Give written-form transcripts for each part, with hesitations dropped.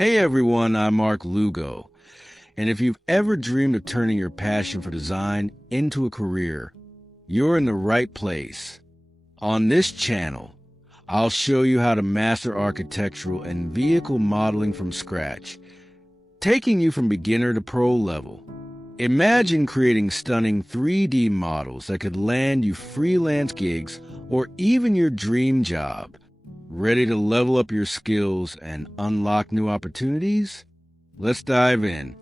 Hey everyone, I'm Mark Lugo, and if you've ever dreamed of turning your passion for design into a career, you're in the right place. On this channel, I'll show you how to master architectural and vehicle modeling from scratch, taking you from beginner to pro level. Imagine creating stunning 3D models that could land you freelance gigs or even your dream job. Ready to level up your skills and unlock new opportunities? Let's dive in.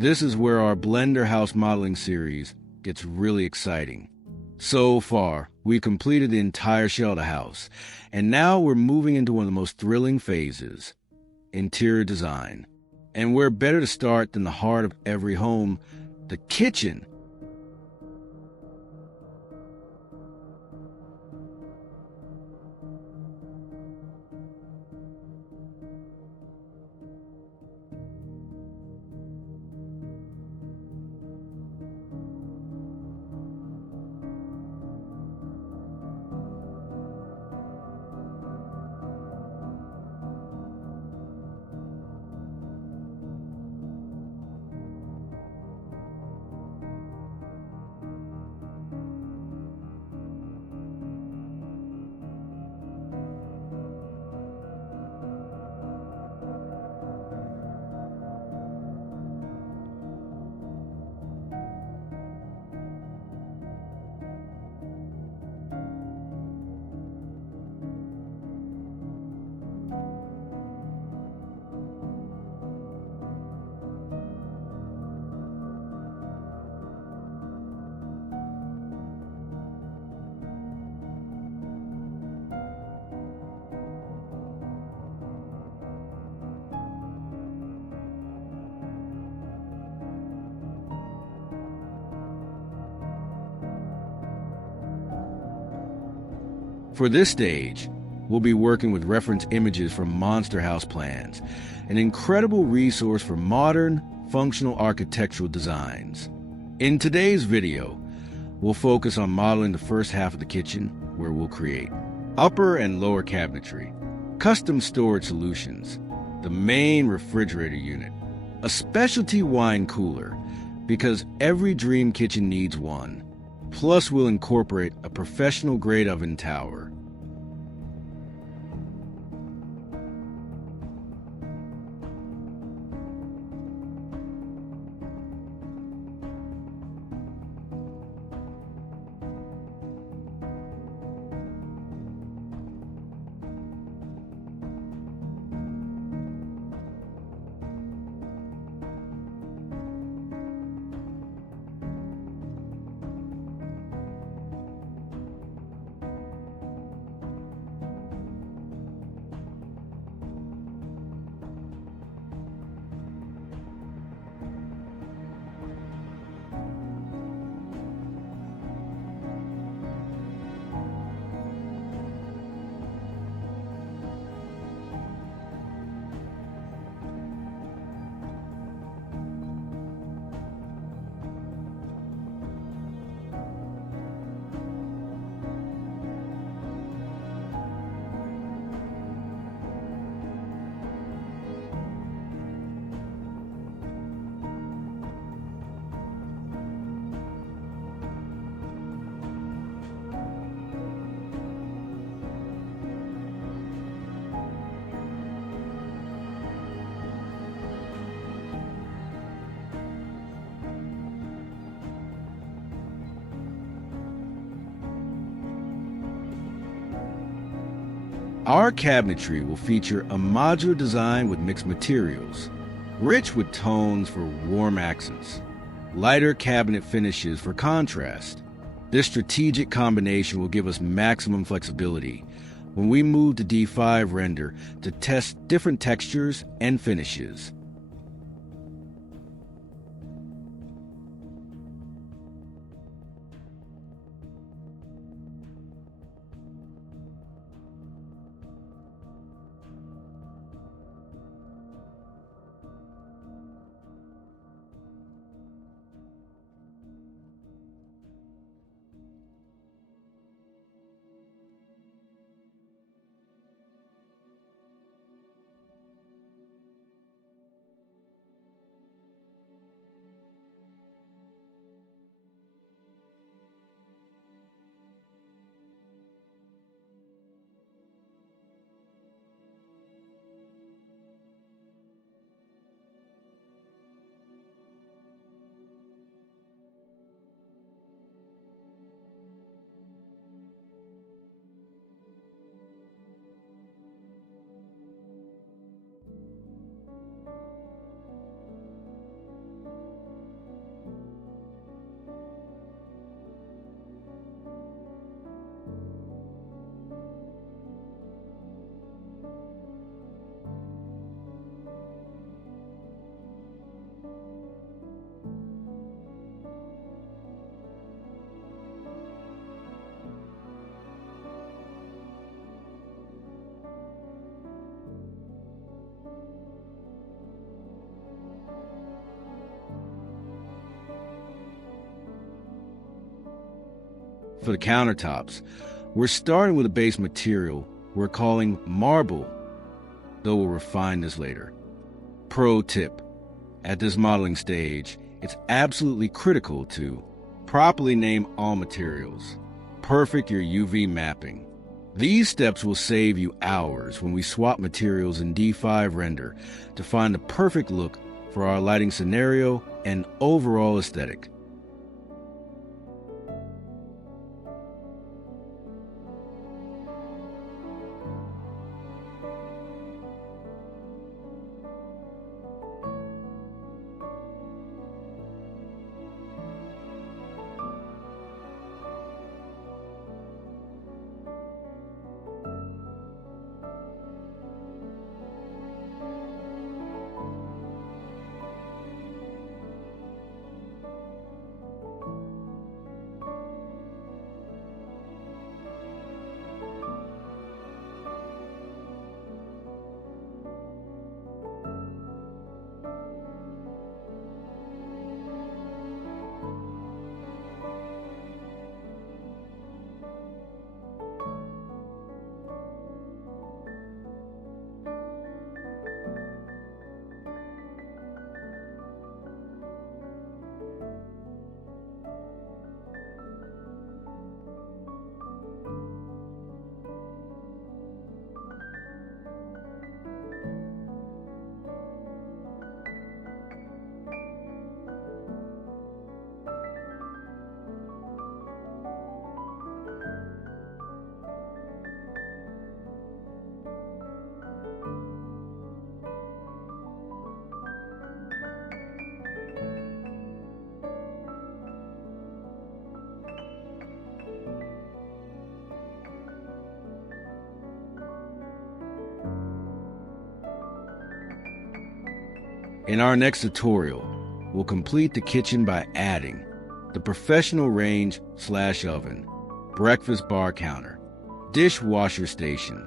This is where our Blender House modeling series gets really exciting. So far, we've completed the entire shell of the house, and now we're moving into one of the most thrilling phases, interior design. And where better to start than the heart of every home, the kitchen. For this stage, we'll be working with reference images from Monster House Plans, an incredible resource for modern, functional architectural designs. In today's video, we'll focus on modeling the first half of the kitchen, where we'll create upper and lower cabinetry, custom storage solutions, the main refrigerator unit, a specialty wine cooler, because every dream kitchen needs one. Plus, we'll incorporate a professional-grade oven tower. Our cabinetry will feature a modular design with mixed materials, rich with tones for warm accents, lighter cabinet finishes for contrast. This strategic combination will give us maximum flexibility when we move to D5 render to test different textures and finishes. For the countertops, we're starting with a base material we're calling marble, though we'll refine this later. Pro tip: at this modeling stage, it's absolutely critical to properly name all materials. Perfect your UV mapping. These steps will save you hours when we swap materials in D5 render to find the perfect look for our lighting scenario and overall aesthetic. In our next tutorial, we'll complete the kitchen by adding the professional range/oven, breakfast bar counter, dishwasher station,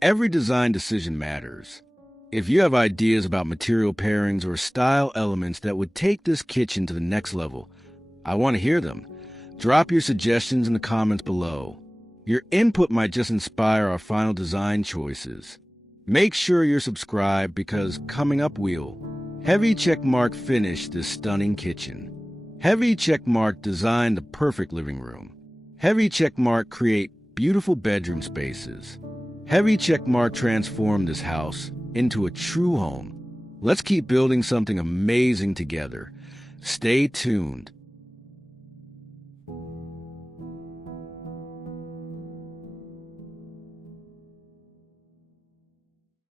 Every design decision matters. If you have ideas about material pairings or style elements that would take this kitchen to the next level, I want to hear them. Drop your suggestions in the comments below. Your input might just inspire our final design choices. Make sure you're subscribed because coming up we'll heavy checkmark finish this stunning kitchen. Heavy checkmark design the perfect living room. Heavy checkmark create beautiful bedroom spaces. Heavy checkmark transform this house into a true home. Let's keep building something amazing together. Stay tuned.